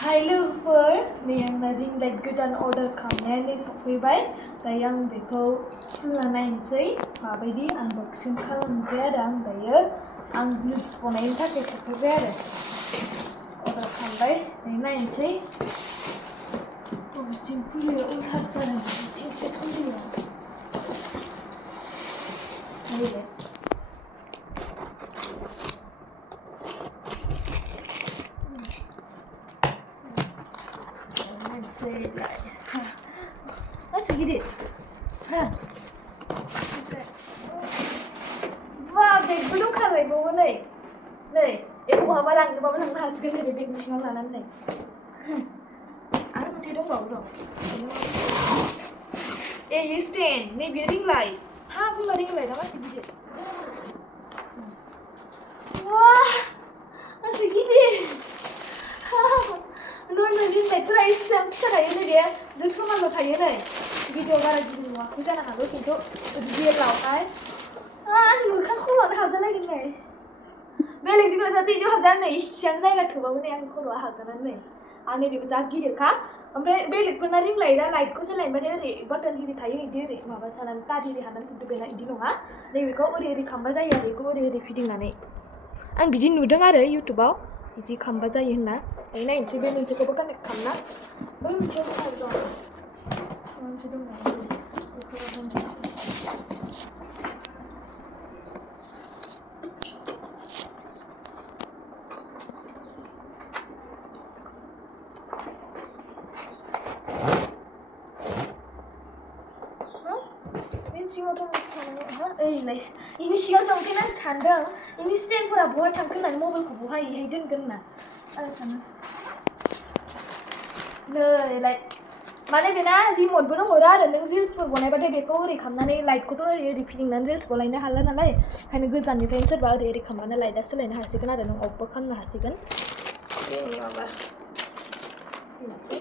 Hai लोगोफोर नै आंना रिं लाइट गोदान अर्डार खालामनाया सफैबाय दायो आं बेखौ खुला नायनोसै माबायदि आनबक्सिं खालामनोसै आरो आं दायो आं रिल्स बनायनो थाखाय सफैबाय आरो अर्डार खालामबाय दायो नायनोसै बबेथिं खुलियो उल्थासो जादों बबेथिंसो खुलियो नैबे Masih gede? Hah? Wah, bag belum kalai bawa nih. Nih, bawah lang hasilkan dari bag musim lanan nih. Ada masih dong bawa dong. You stand. Nih biar ring light. Aku ring light, masih gede. Wah, masih gede. Normal ring light tuh iseng siapa ini dia? Jadi cuma lo kayak nih. Video बारा गिदिर नुवाखै जानो हागौ खिन्थु रियेलावहाय आंनि मोखांखौ खर'आनो हाबजालायगोन नै बेलेग दिग्लायफ्राथ' बिदियाव हाबजानो नै इसेबां जायगा थोबाबो नै आंनि खर'आ हाबजानानै नै आरो नैबेबो जा गिदिरखा ओमफ्राय बेलेगफोरना रिं लाइटआ लाइटखौ सोलायनोबाथाय ओरै बटन हिरि थायो इदि ओरै माबा थानानै तार हिरि हानानै खिन्थु बेना इदि नङा नैबेखौ ओरै खालामबा जायो आरो बेखौ ओरै फिदिंनानै आं बिदि नुदों आरो इउटुबाव बिदि खालामबा जायो होनना दायो नायनोसै बे मोनसेखौबो कानेक्ट खालामना बै मोनसेयाव सार दं मोनसे दं ini siang mungkin aku candang ini stand pura buat tangkin dan mobil ku buah ini dengan na alasan nih like mana bina remote belum orang dan reels berbuat apa deh beko ori kamna nih light ku tuh ori fitting dan reels boleh nih halan nalai karena gue jangan fencer baru ori kamna light asal ini hasilkan ada nung oppo kan hasilkan ini apa ini sih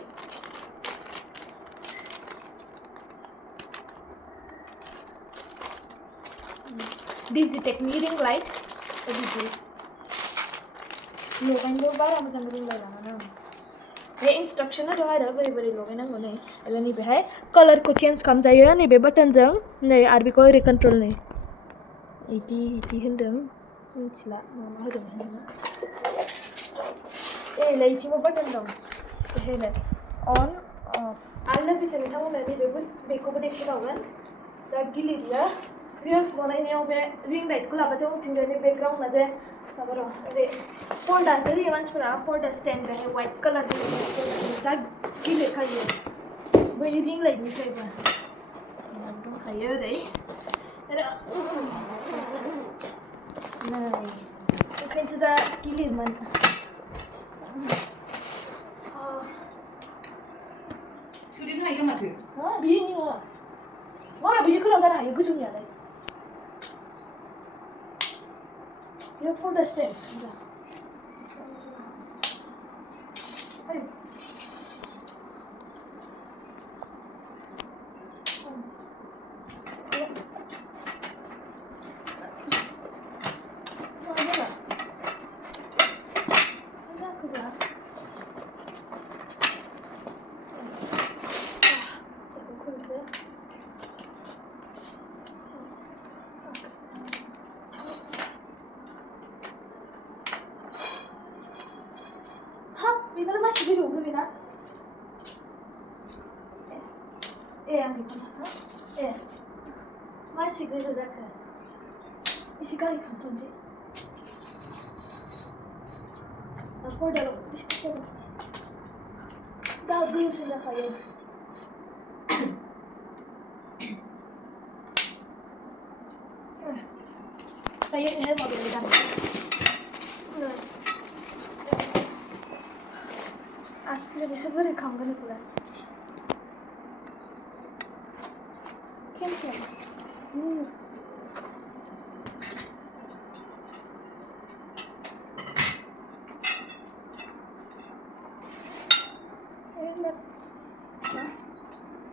Digitech ring light tadi लगायनो बारा मोजां रिंलाइट लाना बे इन्सट्राक्शना दं आरो बोरै बोरै लगायनांगौ नै एला नैबेहाय कालारखौ चेन्ज खालामजायो नैबे बाटनजों नै आरो बेखौ ओरै कन्ट्रोल नै इदि होन्दों मिथिला मा होदों एला इथिंबो बाटन दं बेहायनो अन अफ आरो लोगोसे नोंथांमोननो नैबे बेखौबो देखायबावगोन जा गिलिर रिल्स बनायनायाव बे रिं लाइटखौ लाबाथाय उनथिंजायनि बेकग्राउन्डआ जे माबा दं ओरै पर्दासो होयो मानसिफोरा पर्दा स्टेन्ड बेहाय वाइट कालारनि जा गिलिर खायो बै रिं लाइटनिफ्रायबो दंखायो ओरै आरो नै ओंखायनोसो जा गिलिरमोन सोदेरनो हायो माथो बियो नङा मारा बियो गोलाव जानो हायो गोजौनियालाय You for the step. Hey. Bener masih gitu bina yang gitu masih gitu dah kan isi kali kan tuh sih aku udah diskusi dah belum sudah kayak saya ini mau beli kan asli bisa beri kangen pula. Kenapa? Enak.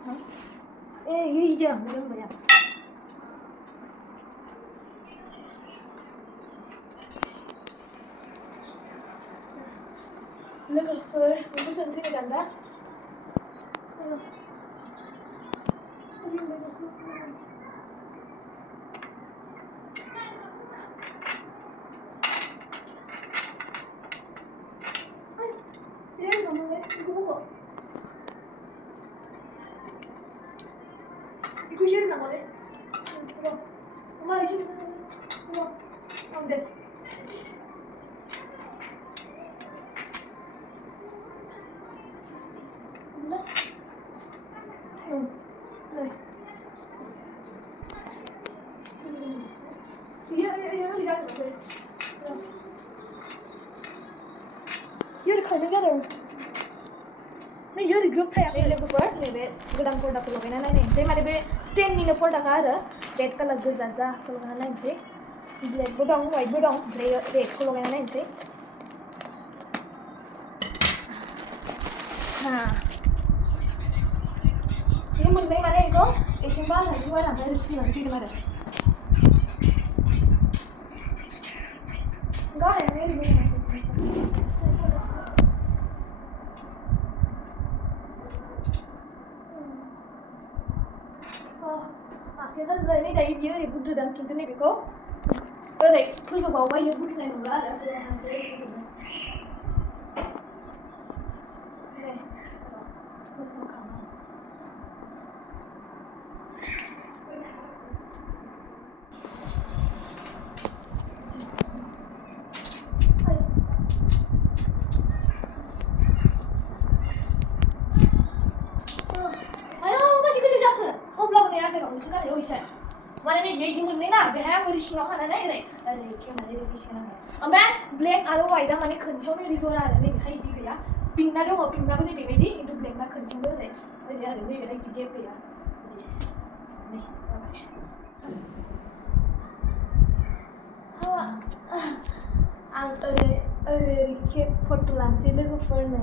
Hah? Iya belum banyak. लोगोफोर बेखौ सोंसै गोदान दा 이거 싫은 거네. 이거 엄마 이거 싫은 이거 안 돼. 몰라? 응. 네. 얘가 이상한 거 같아. 얘를 가는 게 아니라 नै यो group थायाखै लोगोफोर नैबे गोदान पर्दाखौ लगायना नायनोसै माने बे स्टेननिनो पर्दाखा आरो रेड कालार गोजा जाखौ लगायना नायनोसै ब्लेकबो दं वाइटबो दं ओमफ्राय रेडखौ लगायना नायनोसै बे मोननै माने बेखौ एथिंबो आलदा एथिंबो आलदा ओमफ्राय फुनानै फैगोन आरो गाहायावनो ओरैनो आखाया जाजोब्बाय नै दायो बियो ओरै बुद्रुदों खिन्थु नैबेखौ ओरै फोजौबावबा बियो बुद्रुनाय नंला आरो मोजां खालामो माने नै बिदि मोननै ना बेहाय आं ओरै सिङाव हानानै ओरै खेवनानै ओरै फैसिगोन आङो ओमफ्राय ब्लेक आरो वाइटआ माने खोनसेयावनो ओरै जरा आरो नैबेहाय बिदि गैया पिंकना दङ पिंकनाबो नैबेबायदि खिन्थु ब्लेकना खोनसेयावनो ओरै आरो नैबेहाय बिदि गेप गैया नै आं ओरै केप फट' लानोसै लोगोफोरनो